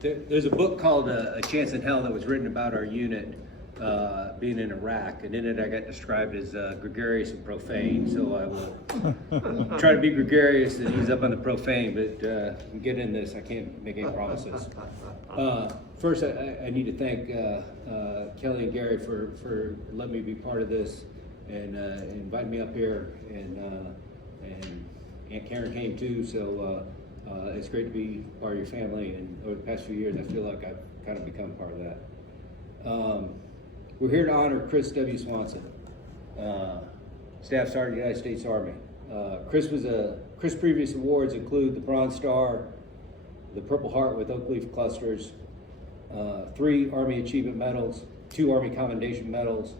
There's a book called A Chance in Hell that was written about our unit being in Iraq, and in it I got described as gregarious and profane, so I will try to be gregarious and ease up on the profane, but get in this, I can't make any promises. First, I need to thank Kelly and Gary for letting me be part of this and inviting me up here, and Aunt Karen came too, so it's great to be part of your family, and over the past few years I feel like I've kind of become part of that. We're here to honor Chris W. Swanson, Staff Sergeant, United States Army. Chris' previous awards include the Bronze Star, the Purple Heart with Oak Leaf Clusters, 3 Army Achievement Medals, 2 Army Commendation Medals,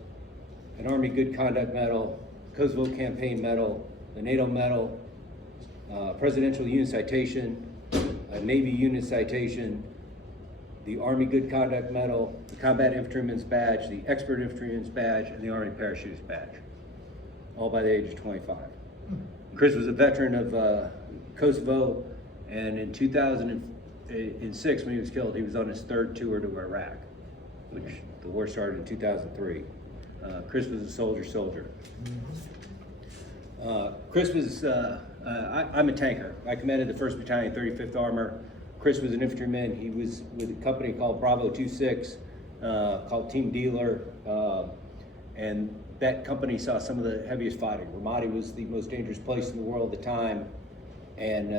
an Army Good Conduct Medal, Kosovo Campaign Medal, the NATO Medal, Presidential Unit Citation, a Navy Unit Citation, the Army Good Conduct Medal, the Combat Infantryman's Badge, the Expert Infantryman's Badge, and the Army Parachutist Badge, all by the age of 25. Chris was a veteran of Kosovo, and in 2006, when he was killed, he was on his 3rd tour to Iraq, which the war started in 2003. Chris was a soldier. Chris was, I'm a tanker. I commanded the 1st Battalion, 35th Armor. Chris was an infantryman. He was with a company called Bravo 26, called Team Dealer, and that company saw some of the heaviest fighting. Ramadi was the most dangerous place in the world at the time, and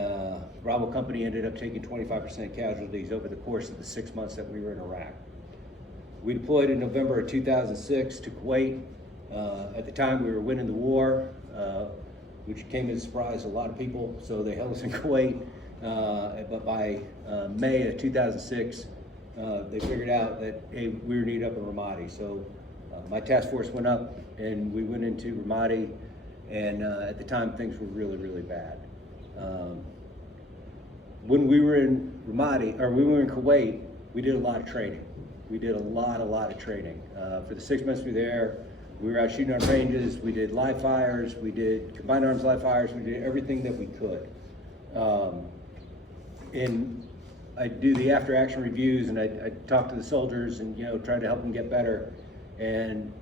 Bravo Company ended up taking 25% casualties over the course of the 6 months that we were in Iraq. We deployed in November of 2006 to Kuwait. At the time, we were winning the war, which came as a surprise to a lot of people, so they held us in Kuwait. But by May of 2006, they figured out that, hey, we were needed up in Ramadi. So my task force went up and we went into Ramadi, and at the time things were really, really bad. When we were in Ramadi, or we were in Kuwait, we did a lot of training. We did a lot of training. For the 6 months we were there, we were out shooting on ranges, we did live fires, we did combined arms live fires, we did everything that we could. And I do the after action reviews, and I talk to the soldiers and, try to help them get better. And,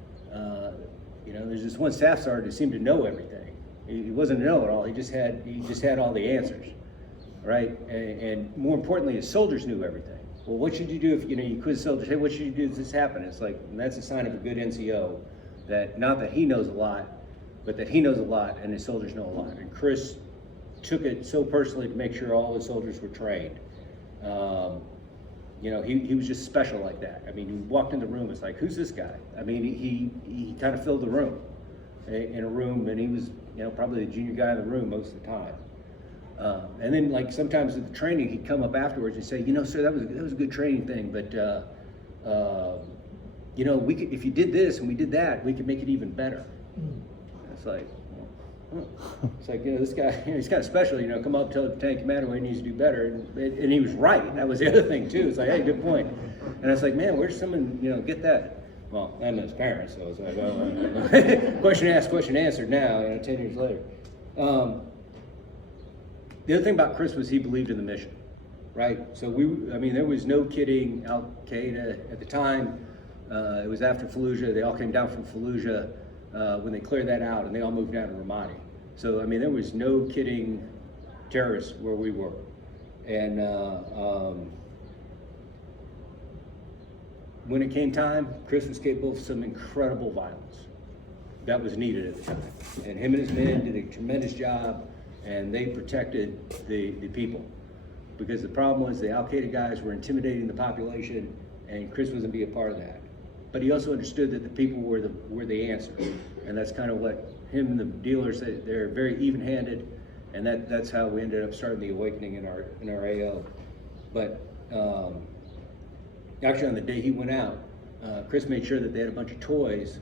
there's this one staff sergeant who seemed to know everything. He wasn't a know-it-all, he just had all the answers, right? And more importantly, his soldiers knew everything. Well, what should you do if, you quiz soldiers, hey, what should you do if this happened? It's like, that's a sign of a good NCO, that not that he knows a lot, but that he knows a lot and his soldiers know a lot. And Chris took it so personally to make sure all his soldiers were trained. He was just special like that. I mean, he walked in the room, it's like, who's this guy? I mean, he kind of filled the room, in a room, and he was, probably the junior guy in the room most of the time. And then, like, sometimes at the training, he'd come up afterwards and say, sir, that was a good training thing, but we could, if you did this and we did that, we could make it even better. It's like, it's like, this guy, he's kind of special, come up, tell the battalion commander what he needs to do better. And he was right. That was the other thing too. It's like, hey, good point. And I was like, man, where's someone, get that? Well, I'm his parents, so it's like, well, question asked, question answered now, 10 years later. The other thing about Chris was he believed in the mission, right? So there was no kidding Al-Qaeda at the time. It was after Fallujah. They all came down from Fallujah when they cleared that out, and they all moved down to Ramadi. So, there was no kidding terrorists where we were. And when it came time, Chris was capable of some incredible violence that was needed at the time. And him and his men did a tremendous job, and they protected the people. Because the problem was the Al-Qaeda guys were intimidating the population, and Chris wasn't be a part of that. But he also understood that the people were the answer, and that's kind of what him and the dealers, they're very even-handed, and that's how we ended up starting the awakening in our AO. But actually, on the day he went out, Chris made sure that they had a bunch of toys,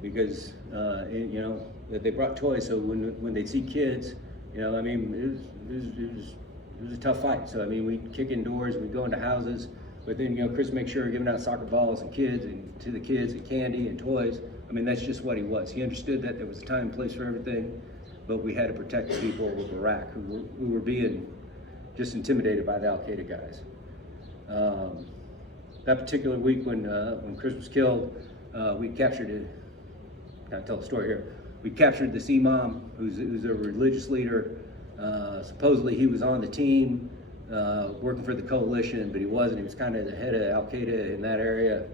because that they brought toys, so when they'd see kids, it was a tough fight. So we'd kick in doors, we'd go into houses. But then, Chris makes sure giving out soccer balls and to the kids and candy and toys. That's just what he was. He understood that there was a time and place for everything, but we had to protect the people of Iraq who were being just intimidated by the Al-Qaeda guys. That particular week when Chris was killed, we captured it. I'll tell the story here. We captured this imam who's a religious leader. Supposedly he was on the team working for the coalition, but he wasn't. He was kind of the head of Al-Qaeda in that area.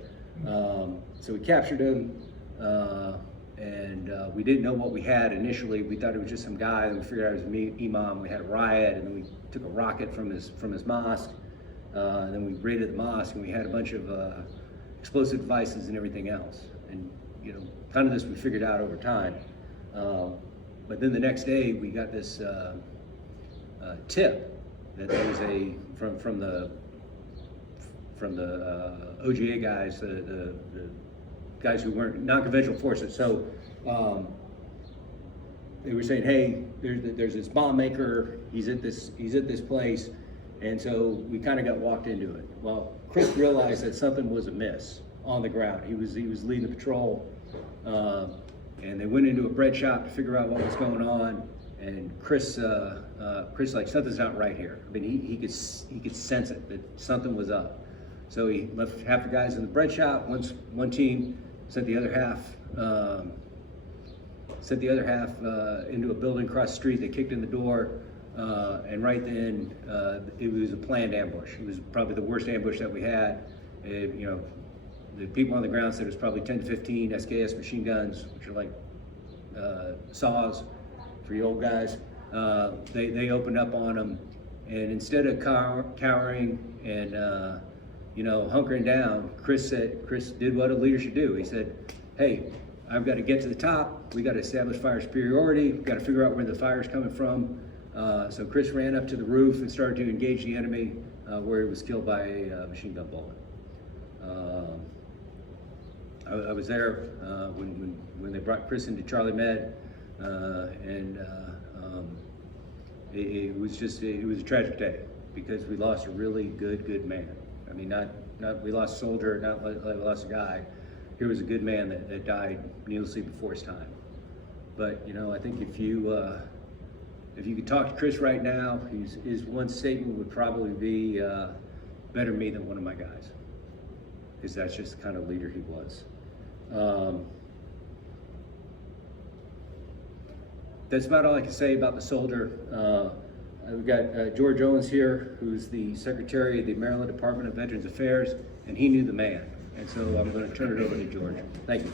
So we captured him, and we didn't know what we had initially. We thought it was just some guy, and we figured out it was an imam. We had a riot, and then we took a rocket from his mosque. And then we raided the mosque, and we had a bunch of explosive devices and everything else. And kind of this we figured out over time. But then the next day we got this tip that there was from the OGA guys, the guys who weren't non-conventional forces. So they were saying, hey, there's this bomb maker. He's at this place. And so we kind of got walked into it. Well, Chris realized that something was amiss on the ground. He was leading the patrol, and they went into a bread shop to figure out what was going on. And Chris like, something's not right here. I mean, he could sense it, that something was up. So he left half the guys in the bread shop. One team sent the other half into a building across the street. They kicked in the door. And right then, it was a planned ambush. It was probably the worst ambush that we had. The people on the ground said it was probably 10 to 15 SKS machine guns, which are like saws for you old guys. They opened up on them, and instead of cowering and hunkering down, Chris did what a leader should do. He said, "Hey, I've got to get to the top. We got to establish fire superiority. We've got to figure out where the fire is coming from." So Chris ran up to the roof and started to engage the enemy, where he was killed by a machine gun bullet. I was there when they brought Chris into Charlie Med, and it was a tragic day because we lost a really good man. I mean, not we lost a soldier, not we lost a guy. Here was a good man that died needlessly before his time. But I think if you could talk to Chris right now, his one statement would probably be, better me than one of my guys. Because that's just the kind of leader he was. That's about all I can say about the soldier. We've got George Owings here, who's the Secretary of the Maryland Department of Veterans Affairs, and he knew the man. And so I'm going to turn it over to George. Thank you.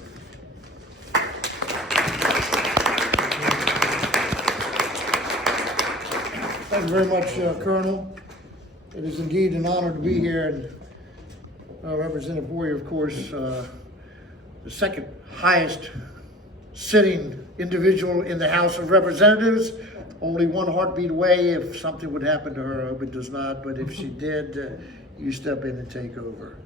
Thank you very much, Colonel. It is indeed an honor to be here. And Representative Hoyer, of course, the second highest sitting individual in the House of Representatives, only one heartbeat away if something would happen to her. I hope it does not, but if she did, you step in and take over.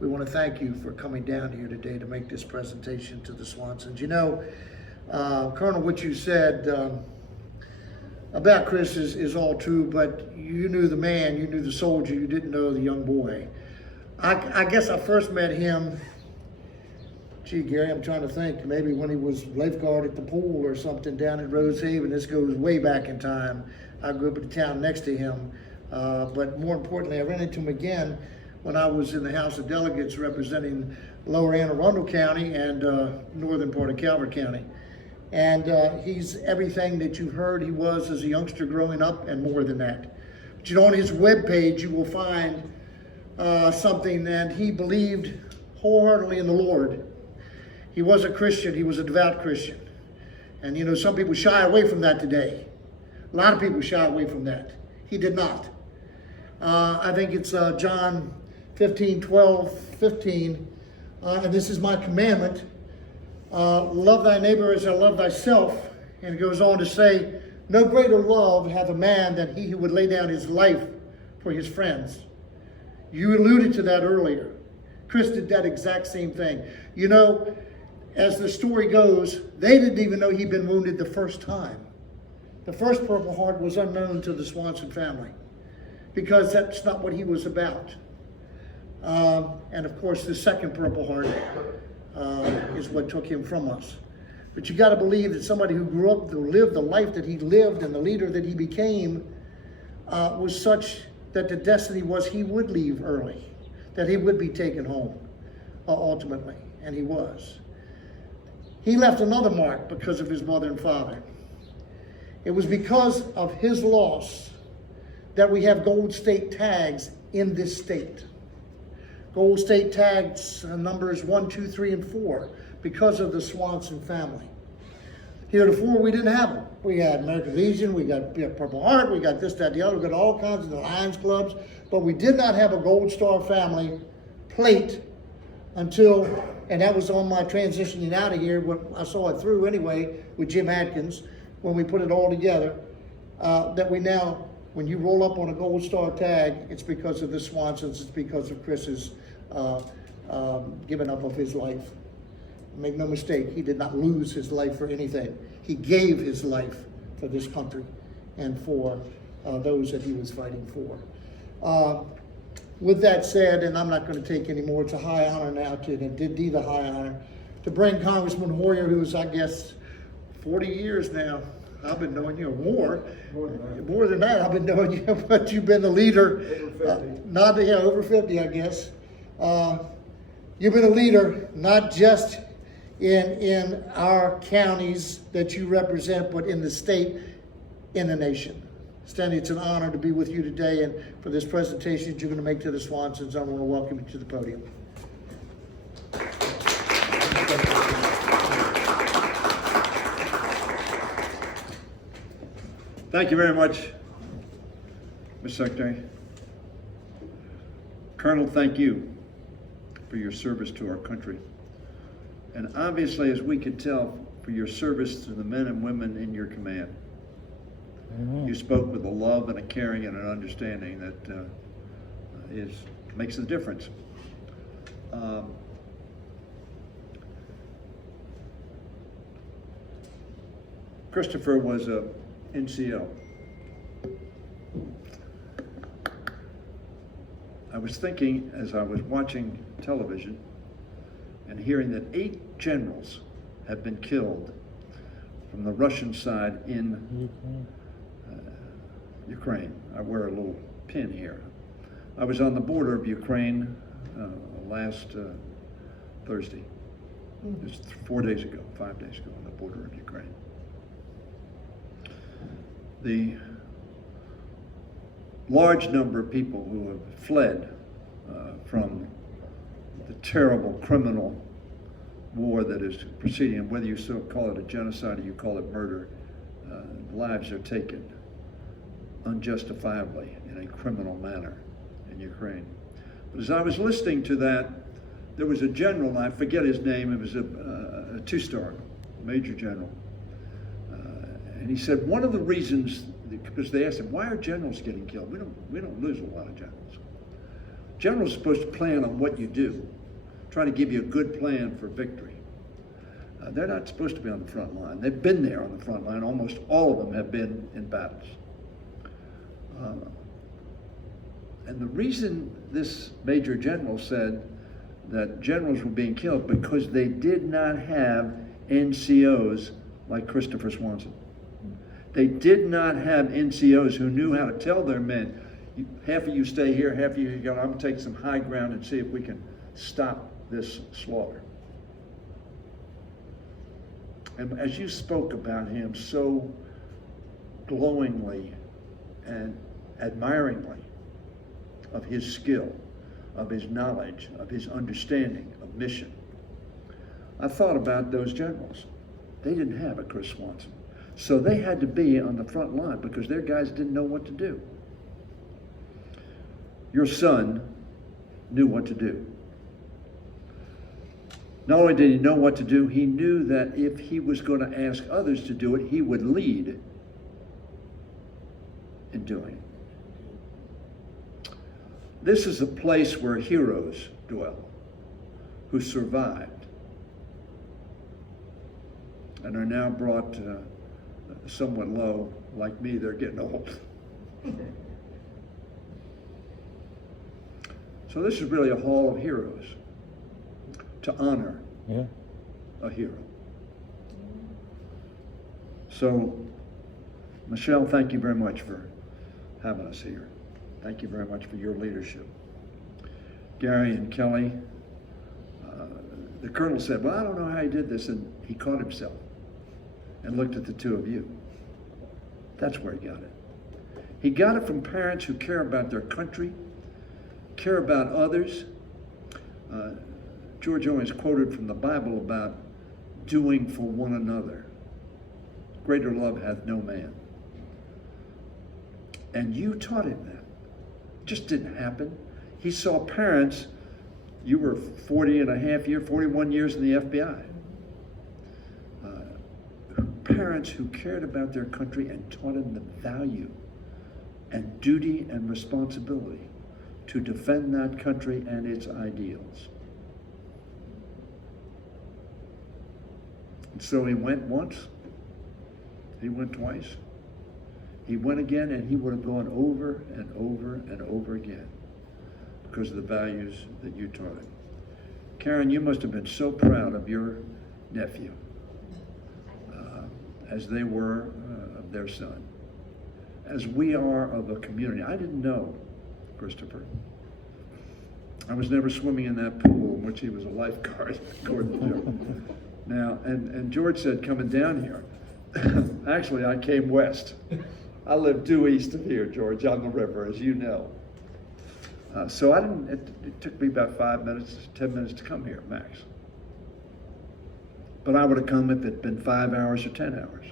We want to thank you for coming down here today to make this presentation to the Swansons. Colonel, what you said about Chris is all true, but you knew the man, you knew the soldier, you didn't know the young boy. I guess I first met him, Gary, I'm trying to think, maybe when he was lifeguard at the pool or something down in Rose Haven. This goes way back in time. I grew up in the town next to him. But more importantly, I ran into him again when I was in the House of Delegates representing Lower Anne Arundel County and northern part of Calvert County. And he's everything that you heard he was as a youngster growing up and more than that. But on his webpage, you will find something, and he believed wholeheartedly in the Lord. He was a Christian. He was a devout Christian. And some people shy away from that today. A lot of people shy away from that. He did not. I think it's John 15:12-15, and this is my commandment. Love thy neighbor as I love thyself. And it goes on to say, no greater love hath a man than he who would lay down his life for his friends. You alluded to that earlier. Chris did that exact same thing. As the story goes, they didn't even know he'd been wounded the first time. The first Purple Heart was unknown to the Swanson family because that's not what he was about. And of course, the second Purple Heart is what took him from us. But you got to believe that somebody who grew up to live the life that he lived and the leader that he became was such that the destiny was he would leave early, that he would be taken home ultimately, and he was. He left another mark because of his mother and father. It was because of his loss that we have Gold State tags in this state. Gold State tags numbers 1, 2, 3, and 4 because of the Swanson family. Heretofore, we didn't have them. We had American Legion, we got Purple Heart, we got this, that, the other, we got all kinds of the Lions clubs, but we did not have a Gold Star family plate until, and that was on my transitioning out of here, when I saw it through anyway with Jim Atkins, when we put it all together, that we now, when you roll up on a Gold Star tag, it's because of the Swansons, it's because of Chris's giving up of his life. Make no mistake, he did not lose his life for anything. He gave his life for this country and for those that he was fighting for. With that said, and I'm not going to take any more, it's a high honor now to, and it did be the high honor, to bring Congressman Hoyer, who's, I guess, 40 years now. I've been knowing you, more than that, I've been knowing you, but you've been the leader. Over 50, I guess. You've been a leader, not just in our counties that you represent, but in the state, in the nation. Stanley, it's an honor to be with you today, and for this presentation that you're going to make to the Swansons, I want to welcome you to the podium. Thank you very much, Mr. Secretary. Colonel, thank you for your service to our country. And obviously, as we could tell, for your service to the men and women in your command. You spoke with a love and a caring and an understanding that makes a difference. Christopher was a NCO. I was thinking as I was watching television and hearing that 8 generals have been killed from the Russian side in Ukraine. I wear a little pin here. I was on the border of Ukraine last Thursday. Just 5 days ago, on the border of Ukraine. The large number of people who have fled from the terrible criminal war that is proceeding, whether you so call it a genocide or you call it murder, lives are taken unjustifiably in a criminal manner in Ukraine. But as I was listening to that, there was a general, I forget his name, it was a 2-star, major general. And he said one of the reasons, because they asked him, why are generals getting killed? We don't lose a lot of generals. Generals are supposed to plan on what you do, try to give you a good plan for victory. They're not supposed to be on the front line. They've been there on the front line. Almost all of them have been in battles. And the reason this major general said that generals were being killed because they did not have NCOs like Christopher Swanson. They did not have NCOs who knew how to tell their men, half of you stay here, half of you go, I'm going to take some high ground and see if we can stop this slaughter. And as you spoke about him so glowingly and admiringly of his skill, of his knowledge, of his understanding of mission, I thought about those generals. They didn't have a Chris Swanson. So they had to be on the front line because their guys didn't know what to do. Your son knew what to do. Not only did he know what to do, he knew that if he was going to ask others to do it, he would lead in doing it. This is a place where heroes dwell, who survived and are now brought somewhat low. Like me, they're getting old. So this is really a hall of heroes to honor a hero. So, Michelle, thank you very much for having us here. Thank you very much for your leadership. Gary and Kelly, the colonel said, well, I don't know how he did this, and he caught himself and looked at the two of you. That's where he got it. He got it from parents who care about their country, care about others. George Owings quoted from the Bible about doing for one another. Greater love hath no man. And you taught him that. It just didn't happen. He saw parents, you were 41 years in the FBI. Parents who cared about their country and taught him the value and duty and responsibility to defend that country and its ideals. And so he went once, he went twice, he went again, and he would have gone over and over and over again because of the values that you taught him. Karen, you must have been so proud of your nephew, as they were of their son, as we are of a community. I didn't know Christopher. I was never swimming in that pool in which he was a lifeguard, according to Joe. Now, and George said coming down here, actually I came west. I live due east of here, George, on the river, as you know. So I didn't, it took me about 5 minutes, 10 minutes to come here, max. But I would have come if it'd been 5 hours or 10 hours.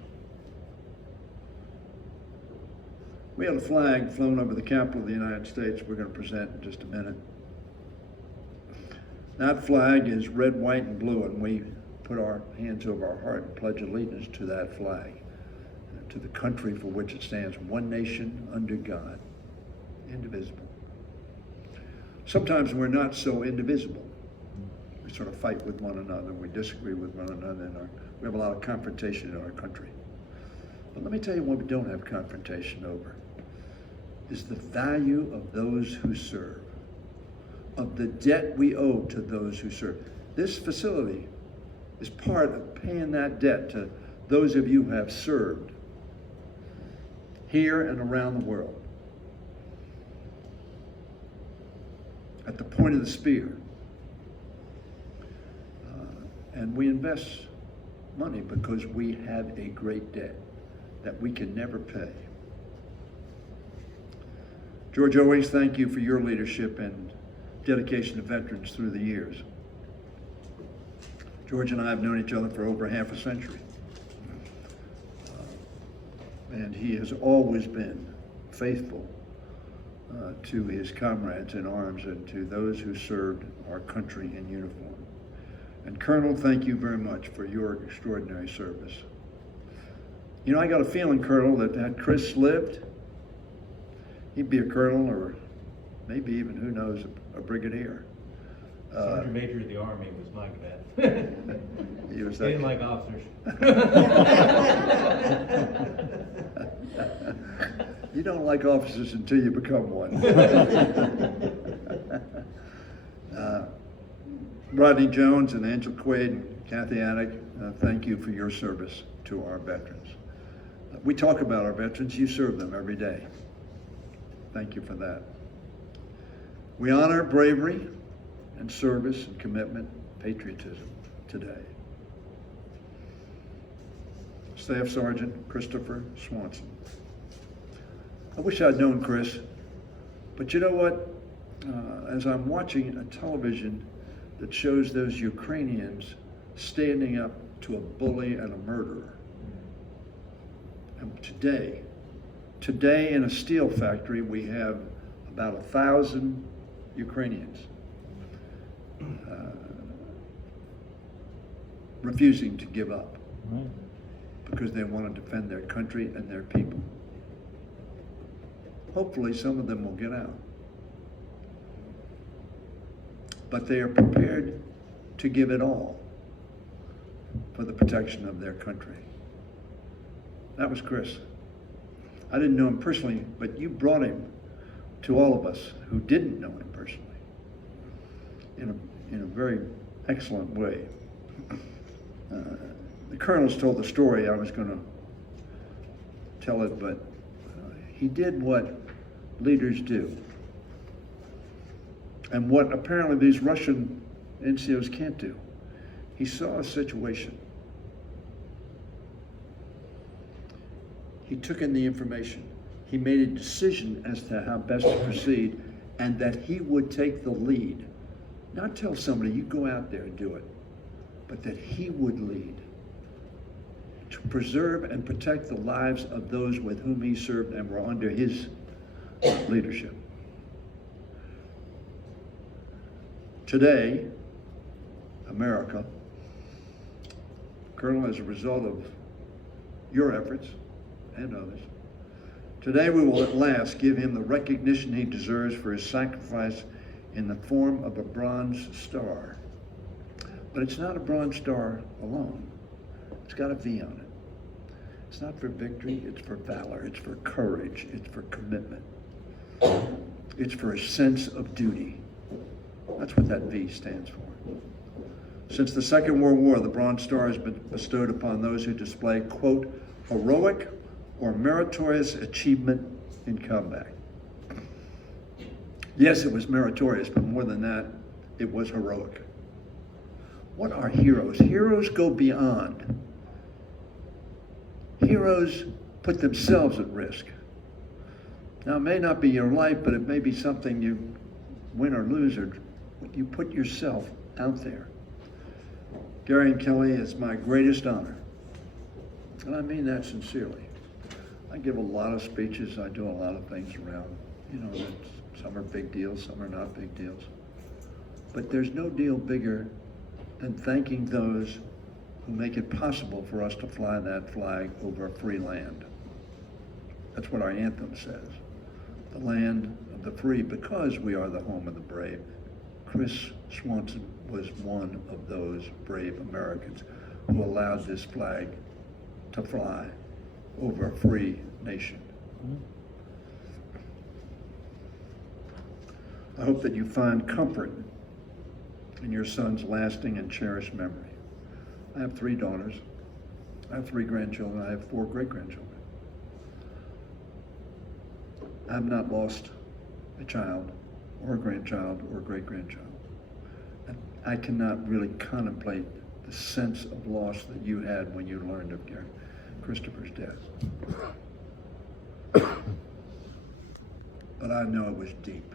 We had a flag flown over the Capitol of the United States we're going to present in just a minute. That flag is red, white, and blue, and we put our hands over our heart and pledge allegiance to that flag, to the country for which it stands, one nation under God, indivisible. Sometimes we're not so indivisible. We sort of fight with one another, we disagree with one another, and we have a lot of confrontation in our country. But let me tell you what we don't have confrontation over, is the value of those who serve, of the debt we owe to those who serve. This facility is part of paying that debt to those of you who have served here and around the world. At the point of the spear. And we invest money because we have a great debt that we can never pay. George Owings, thank you for your leadership and dedication to veterans through the years. George and I have known each other for over half a century. And he has always been faithful to his comrades in arms and to those who served our country in uniform. And Colonel, thank you very much for your extraordinary service. You know, I got a feeling, Colonel, that had Chris lived, he'd be a colonel or maybe even, who knows, a brigadier. Sergeant Major of the Army was my cadet. He was He didn't like officers. You don't like officers until you become one. Rodney Jones and Angela Quaid and Kathy Attic, thank you for your service to our veterans. We talk about our veterans, you serve them every day. Thank you for that. We honor bravery and service and commitment, patriotism today. Staff Sergeant Christopher Swanson. I wish I'd known Chris, but you know what? As I'm watching a television that shows those Ukrainians standing up to a bully and a murderer, and today in a steel factory we have about 1,000 Ukrainians refusing to give up because they want to defend their country and their people. Hopefully some of them will get out. But they are prepared to give it all for the protection of their country. That was Chris. I didn't know him personally, but you brought him to all of us who didn't know him personally in a very excellent way. The colonel's told the story. I was going to tell it, but he did what leaders do. And what apparently these Russian NCOs can't do. He saw a situation. He took in the information. He made a decision as to how best to proceed, and that he would take the lead. Not tell somebody, you go out there and do it, but that he would lead to preserve and protect the lives of those with whom he served and were under his leadership. Today, America, Colonel, as a result of your efforts and others, today we will at last give him the recognition he deserves for his sacrifice in the form of a Bronze Star. But it's not a Bronze Star alone. It's got a V on it. It's not for victory, it's for valor, it's for courage, it's for commitment. It's for a sense of duty. That's what that V stands for. Since the Second World War, the Bronze Star has been bestowed upon those who display, quote, heroic or meritorious achievement in combat. Yes, it was meritorious, but more than that, it was heroic. What are heroes? Heroes go beyond. Heroes put themselves at risk. Now, it may not be your life, but it may be something you win or lose, or you put yourself out there. Gary and Kelly, it's my greatest honor, and I mean that sincerely. I give a lot of speeches, I do a lot of things around, that some are big deals, some are not big deals. But there's no deal bigger than thanking those who make it possible for us to fly that flag over a free land. That's what our anthem says. The land of the free, because we are the home of the brave. Chris Swanson was one of those brave Americans who allowed this flag to fly over a free nation. I hope that you find comfort in your son's lasting and cherished memory. I have 3 daughters, I have 3 grandchildren, I have 4 great-grandchildren. I have not lost a child or a grandchild or a great-grandchild. And I cannot really contemplate the sense of loss that you had when you learned of Christopher's death. But I know it was deep.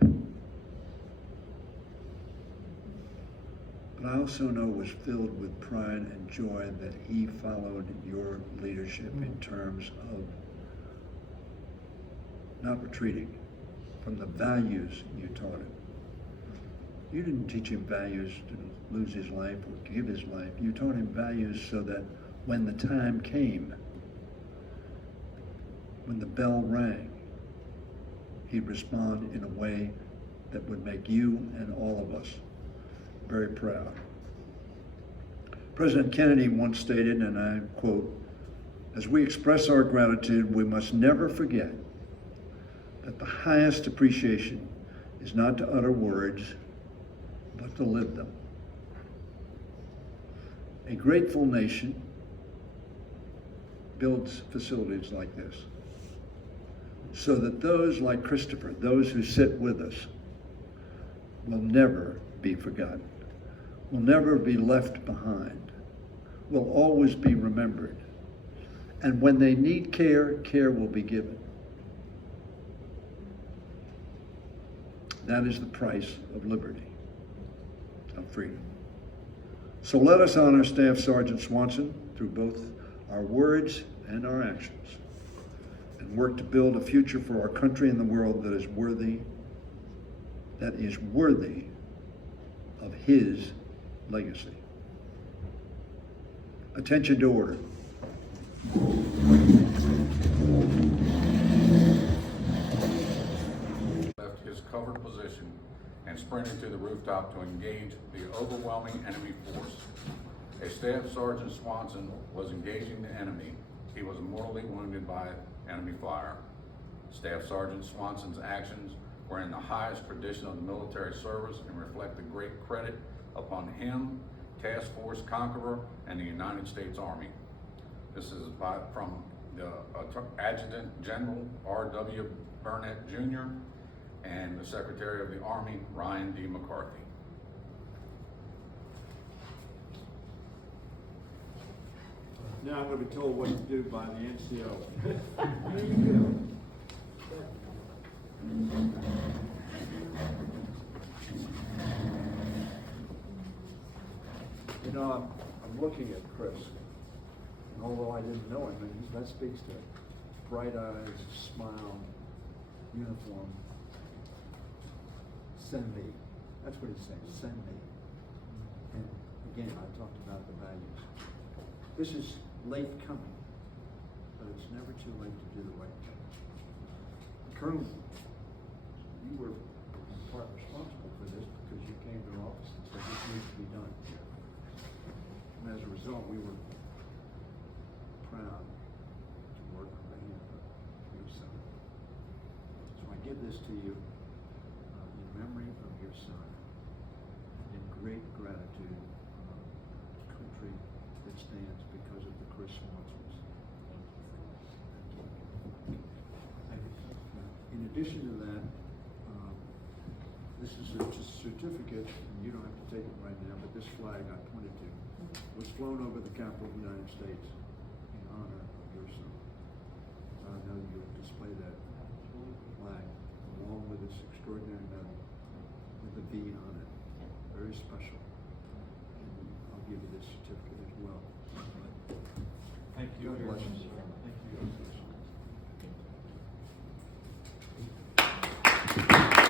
But I also know it was filled with pride and joy that he followed your leadership in terms of not retreating from the values you taught him. You didn't teach him values to lose his life or give his life. You taught him values so that when the time came, when the bell rang, he'd respond in a way that would make you and all of us very proud. President Kennedy once stated, and I quote, "As we express our gratitude, we must never forget that the highest appreciation is not to utter words, but to live them." A grateful nation builds facilities like this so that those like Christopher, those who sit with us, will never be forgotten, will never be left behind, will always be remembered. And when they need care, care will be given. That is the price of liberty, of freedom. So let us honor Staff Sergeant Swanson through both our words and our actions, and work to build a future for our country and the world that is worthy of his legacy. Attention to order. Left his covered position and sprinted to the rooftop to engage the overwhelming enemy force. As Staff Sergeant Swanson was engaging the enemy, he was mortally wounded by enemy fire. Staff Sergeant Swanson's actions were in the highest tradition of the military service and reflect the great credit upon him, Task Force Conqueror, and the United States Army. This is from the Adjutant General R.W. Burnett Jr. and the Secretary of the Army, Ryan D. McCarthy. Now I'm gonna be told what to do by the NCO. You know, I'm looking at Chris, and although I didn't know him, and that speaks to it. Bright eyes, smile, uniform. Send me. That's what he's saying, send me. And again, I talked about the values. This is late coming, but it's never too late to do the right thing. Colonel, you were in part responsible for this because you came to our office and said this needs to be done. And as a result, we were proud to work on behalf of your son. So I give this to you in memory of your son, and in great gratitude of the country that stands because of the Chris Swansons. In addition to that, this is a certificate, and you don't have to take it right now, but this flag I pointed to was flown over the capital of the United States in honor of your son. I know you'll display that flag along with this extraordinary medal with the V on it. Very special. And I'll give you this certificate as well. Thank you. God bless you. Thank you.